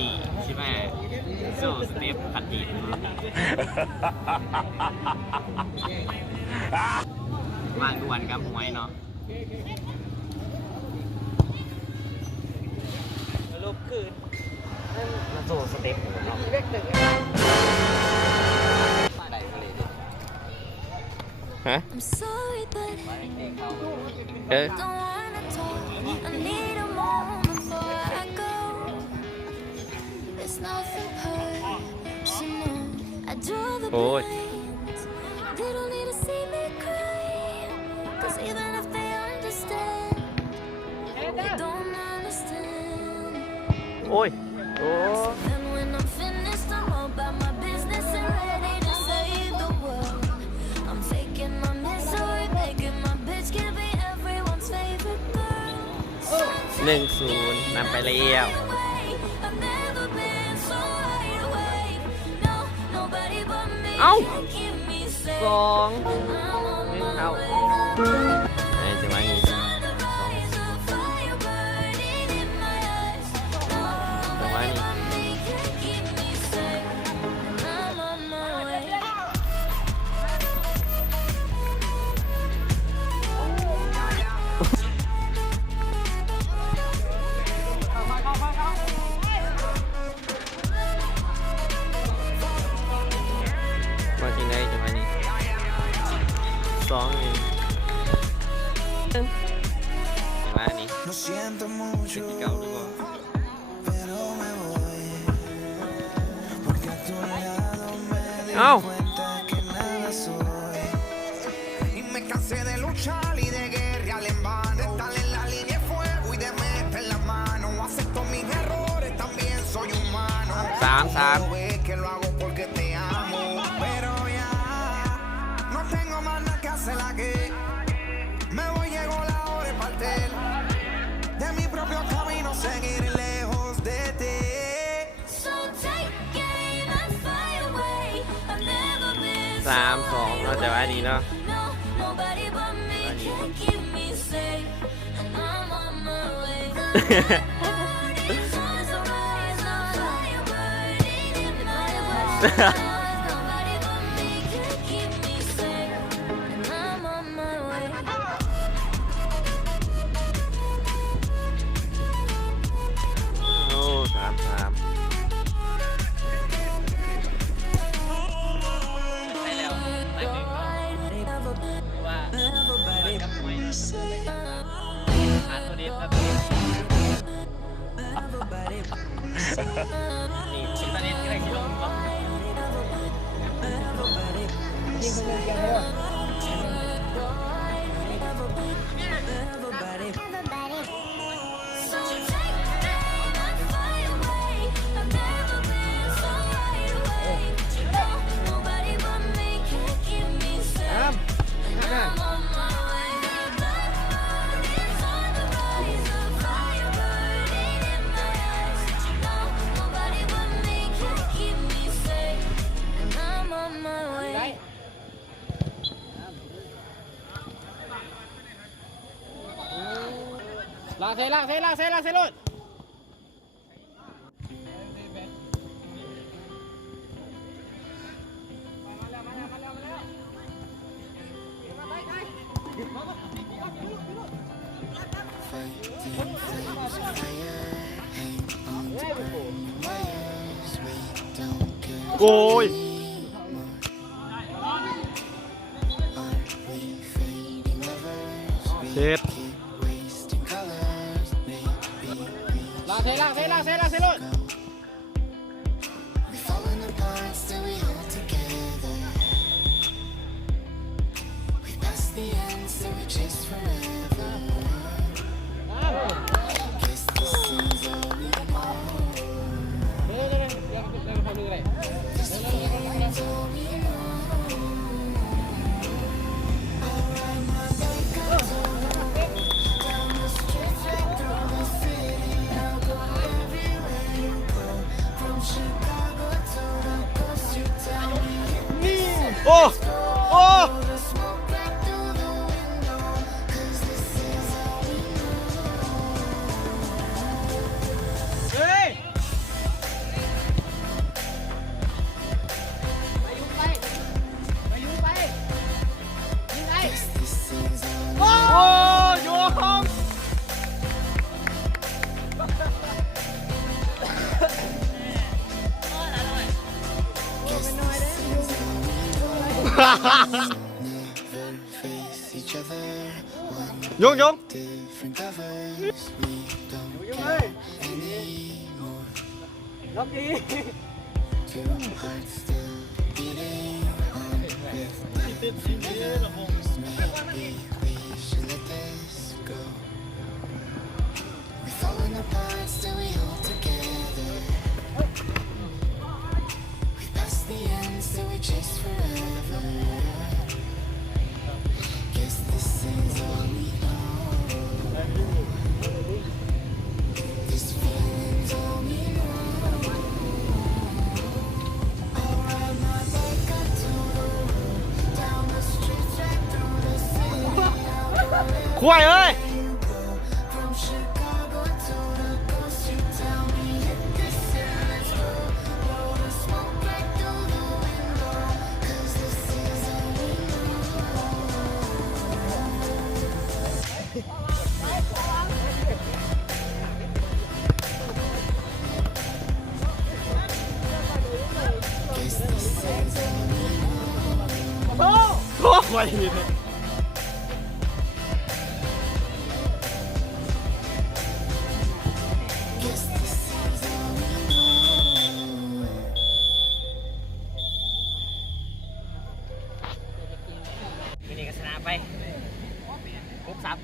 นี่ใช่ไหมโซ่สเต็ปขัดดีวางด่วนกับหวยเนาะรูปคืนมาโซ่สเต็ปเนาะได้ก็เลยฮะโอ้ยโอ้ยโอ้1-0นำไปแล้วเอ้า2-1เอาจะมาอย่างนี้จะมานี่มาจริงได้จะมานี่2-1จะมานี่ชุดที่เก่าหรือเปล่าเอ้า3-33-2เราจะว่าดีเนาะโอ้3-3นี่ชิ้นตอนนี้ที่ไหนกิโลมั้งยิงคนเดียวกันเลยลากเซลุดโอ้ยเช็ดลากเซลุดโอ้โอ้เฮ้ย ยงล็อกดี Falling apart, still we hold together. We passed the end, still we chase forever. Guess this is all we know. This feeling's all we know. I'll ride my bike up to the road, down the streets, right through the city. ควายเอ้ย From Chicago to the coast, you tell me hit this and let's go. Blow the smoke right through the window, 'cause this is all we know. Guess this is all we know. โอ้ควายหิน Guess this is all we know. มินิกชนะไปปุ๊บซับ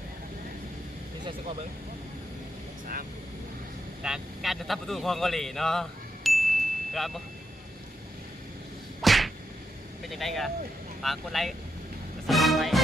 นี่ใส่สกอร์เบิ้ง3จากการจะทำประตูของเกาหลีเนาะครับเป็นยังไงกันฝากกดไลค์กดซับสไครต์